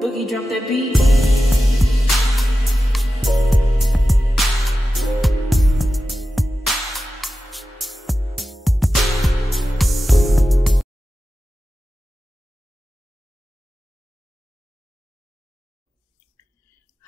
Boogie drop that beat.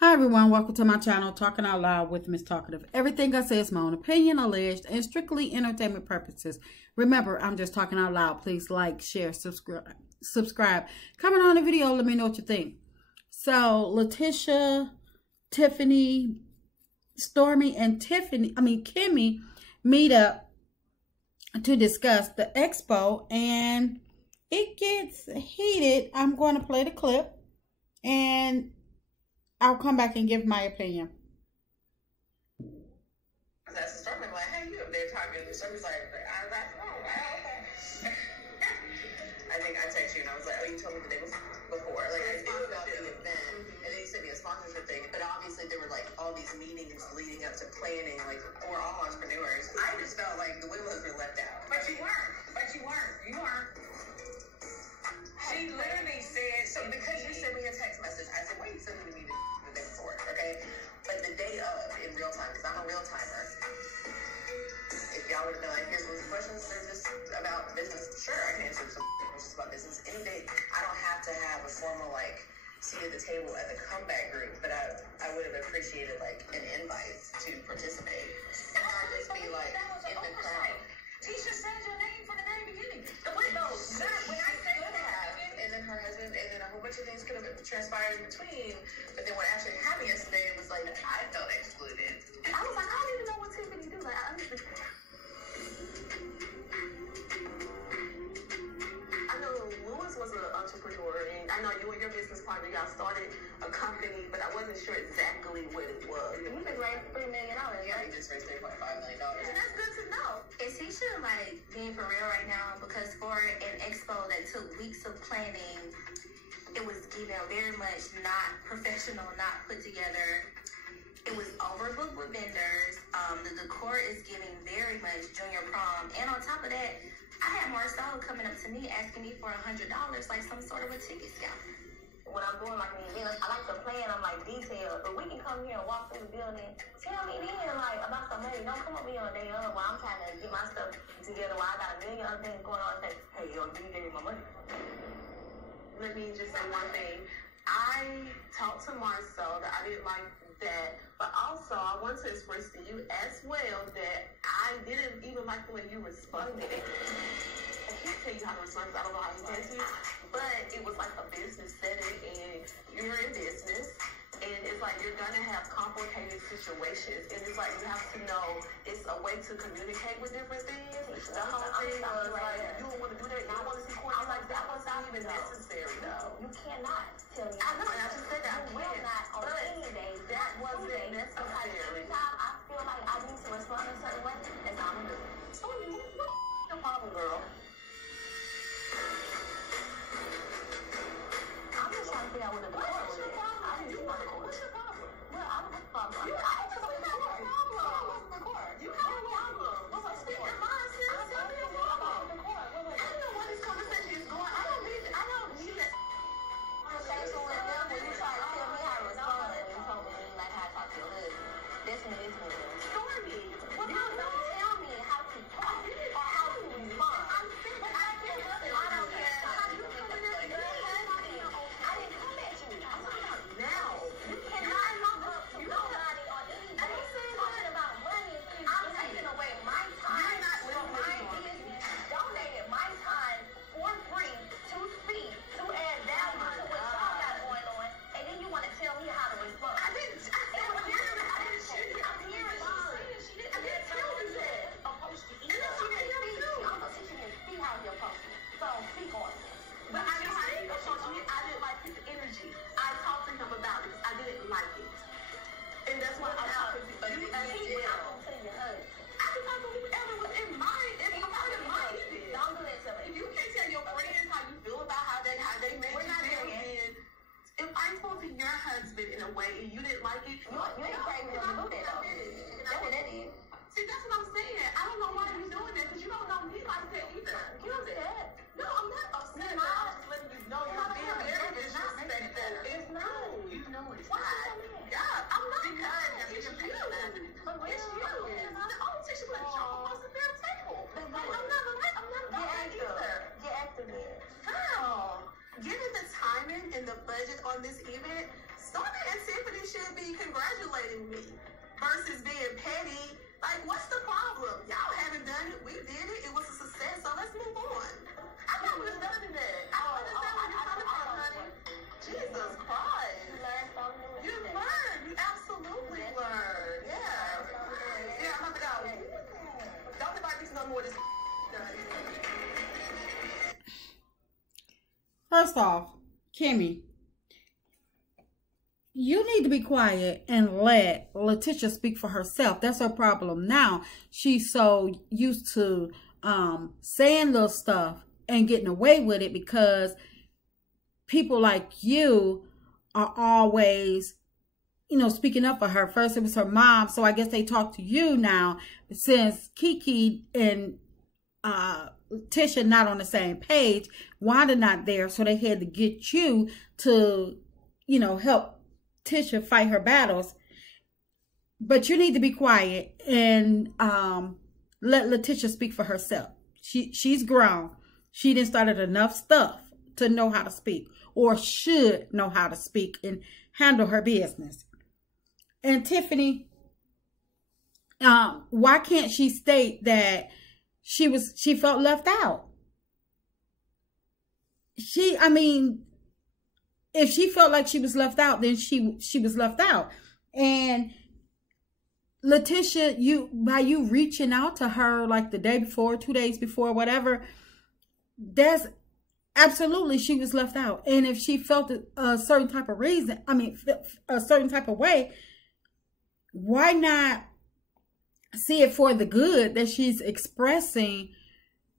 Hi everyone, welcome to my channel, Talking Out Loud with Miss Talkative. Everything I say is my own opinion, alleged, and strictly entertainment purposes. Remember, I'm just talking out loud. Please like, share, subscribe. Comment on the video, let me know what you think. So, LATISHA, Tiffany, Stormy, and Kimmy meet up to discuss the Expo, and it gets heated. I'm going to play the clip, and I'll come back and give my opinion. That's Stormy, like, hey, you up there talking? Stormy's like, I was like, oh, okay. I think I texted you and I was like, oh, you told me the day before. Like, I knew about the event, and then you sent me a sponsorship thing, but obviously there were like all these meetings leading up to planning. Like, we're all entrepreneurs. I just felt like the Willows were left out. But you weren't. You weren't. She literally said, so because you sent me a text message, I said, why are you sending me the day before, okay? But the day of, in real time, because I'm a real timer, if y'all would have been like, here's some questions, they're just about business, sure, I can answer some questions about business any day. I don't have to have a formal, like, seat at the table at the comeback group, but I would have appreciated, like, an invite to participate. And not just be, like, in the crowd. Tisha said your name from the very beginning. When I said that, and then her husband, and then a whole bunch of things could have transpired in between. But then what actually happened yesterday, it was like, I felt excluded. And I was like, I don't even know what Tiffany do. Like, I know Louis was an entrepreneur, and I know you and your business partner, y'all started a company, but I wasn't sure exactly what it was. You just raised $3 million. Yeah, he just raised $3.5 million. And that's good to know. Is he should like being for real right now? Because for an expo that took weeks of planning, it was given very much not professional, not put together. It was overbooked with vendors. The decor is giving very much junior prom, and on top of that, I had Marcel coming up to me asking me for $100, like some sort of a ticket scalp. When I'm doing like an event, I like to plan, I'm like detailed, but we can come here and walk through the building. Tell me then, like, about some money. Don't come up here on day of while I'm trying to get my stuff together while I got a million other things going on and say, hey, yo, you gave me my money. Let me just say one thing. I talked to Marcel that I didn't like that, but also I want to express to you as well that I didn't even like the way you responded. I can't tell you how to respond because I don't know how to answer you, but it was like a business setting, and you're in business, and it's like you're gonna have complicated situations, and it's like you have to know it's a way to communicate with different things. The whole thing was like, you don't want to do that, you don't want to see Courtney like that was not even necessary though. You cannot tell me. I know, and I just said that. You will not on any day. That wasn't necessary. Every time I feel like I need to respond a certain way, that's how I'm gonna do it. So what's your problem, girl? I'm just trying to figure out what the problem is. What's your problem? What's your problem? Well, I don't have a problem. You have a problem. You have a problem. Well, speak your mind, sis. Tell me your problem. I don't know where this conversation is going. I don't need that. Conversation with them when you try to tell me how to respond and you told me like how I talk to your husband. That's me. Stormy, what about on this event, Stormy and Tiffany should be congratulating me versus being petty. Like, what's the problem? Y'all haven't done it. We did it. It was a success. So let's move on. I never would have done that. I don't understand where you're coming from, honey. Jesus Christ. You learn. You absolutely learn. Yeah. Yeah, I'm about to go. Don't invite me to no more of this. First off, Kimmy, you need to be quiet and let LATISHA speak for herself. That's her problem now. She's so used to saying little stuff and getting away with it because people like you are always, you know, speaking up for her. First it was her mom, so I guess they talk to you now since Kiki and Tisha not on the same page. Wanda not there, so they had to get you to, you know, help Tisha fight her battles. But you need to be quiet and let LATISHA speak for herself. She's grown. She done started enough stuff to know how to speak, or should know how to speak and handle her business. And Tiffany, why can't she state that she felt left out? I mean, if she felt like she was left out, then she was left out. And LATISHA, by you reaching out to her like the day before, 2 days before, whatever, that's absolutely, she was left out. And if she felt a certain type of reason, I mean, a certain type of way, why not see it for the good that she's expressing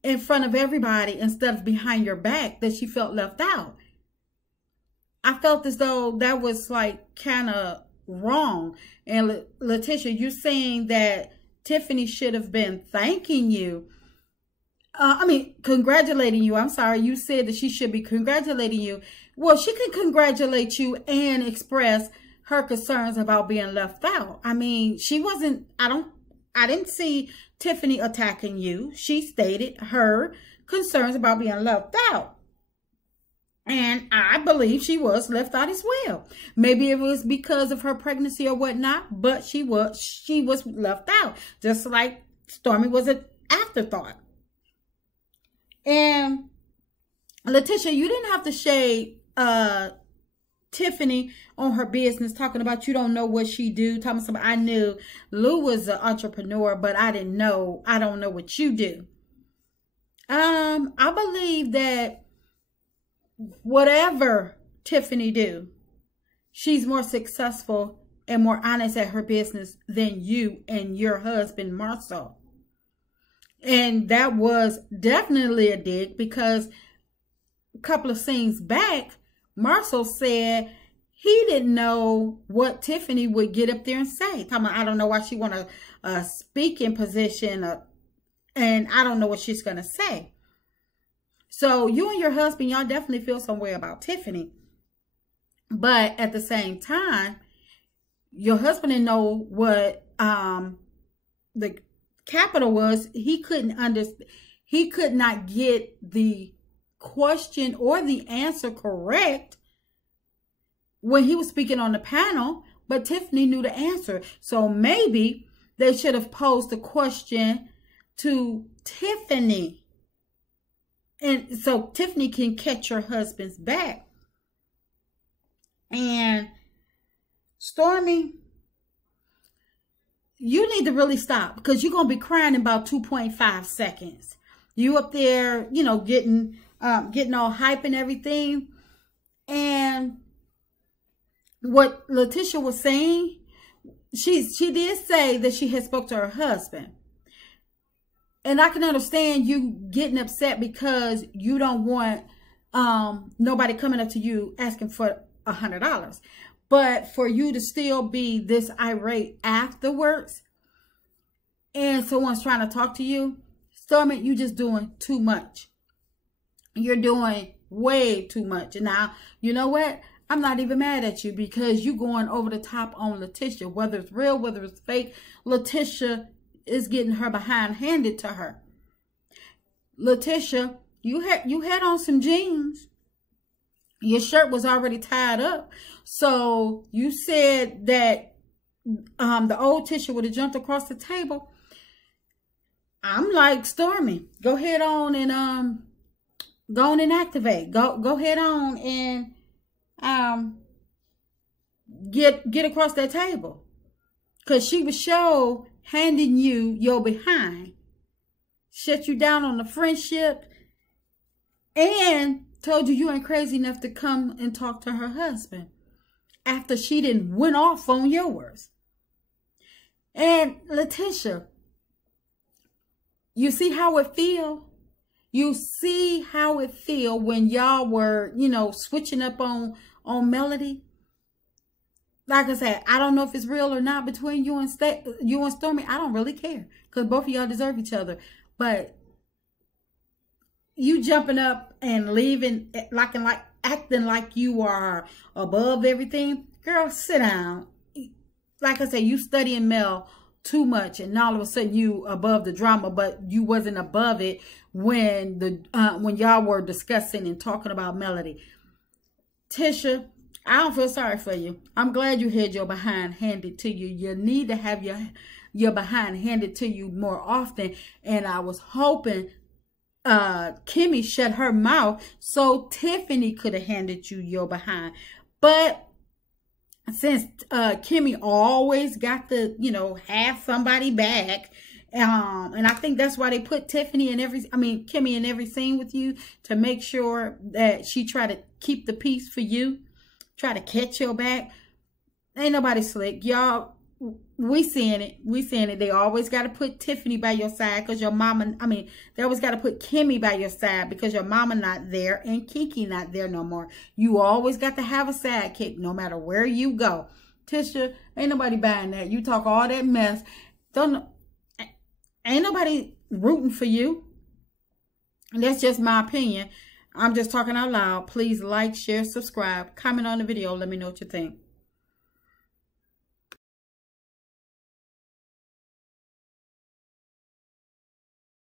in front of everybody instead of behind your back that she felt left out? I felt as though that was like kind of wrong. And LATISHA, you're saying that Tiffany should have been thanking you. Congratulating you. I'm sorry. You said that she should be congratulating you. Well, she can congratulate you and express her concerns about being left out. I mean, she wasn't, I didn't see Tiffany attacking you. She stated her concerns about being left out. And I believe she was left out as well. Maybe it was because of her pregnancy or whatnot, but she was left out. Just like Stormy was an afterthought. And LATISHA, you didn't have to shade Tiffany on her business, talking about you don't know what she do. Talking about, I knew Lou was an entrepreneur, but I don't know what you do. I believe that whatever Tiffany do, she's more successful and more honest at her business than you and your husband, Marcel. And that was definitely a dig, because a couple of scenes back, Marcel said he didn't know what Tiffany would get up there and say. Talking about, I don't know why she want a speaking position, and I don't know what she's going to say. So you and your husband, y'all definitely feel some way about Tiffany. But at the same time, your husband didn't know what the capital was. He couldn't understand. He could not get the question or the answer correct when he was speaking on the panel, but Tiffany knew the answer. So maybe they should have posed the question to Tiffany, and so Tiffany can catch her husband's back. And Stormy, you need to really stop, because you're going to be crying in about 2.5 seconds. You up there, you know, getting all hype and everything. And what LATISHA was saying, she did say that she had spoke to her husband. And I can understand you getting upset because you don't want nobody coming up to you asking for $100. But for you to still be this irate afterwards, and someone's trying to talk to you, Stormy, you just doing too much. You're doing way too much. And now, you know what? I'm not even mad at you, because you going over the top on LATISHA. Whether it's real, whether it's fake, LATISHA is getting her behind handed to her. LATISHA, you had on some jeans. Your shirt was already tied up. So you said that the old Tisha would have jumped across the table. I'm like, Stormy, go ahead on and go on and activate. Go ahead on and get across that table. Cause she was handing you your behind. Shut you down on the friendship. And told you ain't crazy enough to come and talk to her husband after she didn't went off on yours. And LATISHA, you see how it feel? You see how it feel when y'all were, switching up on Melody? Like I said, I don't know if it's real or not between you and Stormy. I don't really care because both of y'all deserve each other. But you jumping up and leaving, acting like you are above everything. Girl, sit down. Like I said, you studying Mel too much, and all of a sudden you above the drama, but you wasn't above it when y'all were discussing and talking about Melody. Tisha, I don't feel sorry for you. I'm glad you had your behind handed to you. You need to have your behind handed to you more often. And I was hoping Kimmy shut her mouth so Tiffany could have handed you your behind. But since Kimmy always got to, have somebody back, and I think that's why they put Kimmy in every scene with you, to make sure that she try to keep the peace for you, try to catch your back. Ain't nobody slick, y'all. We seeing it. They always got to put Tiffany by your side because your mama, they always got to put Kimmy by your side because your mama not there and Kiki not there no more. You always got to have a sidekick no matter where you go. Tisha, ain't nobody buying that. You talk all that mess. Ain't nobody rooting for you. And that's just my opinion. I'm just talking out loud. Please like, share, subscribe, comment on the video. Let me know what you think.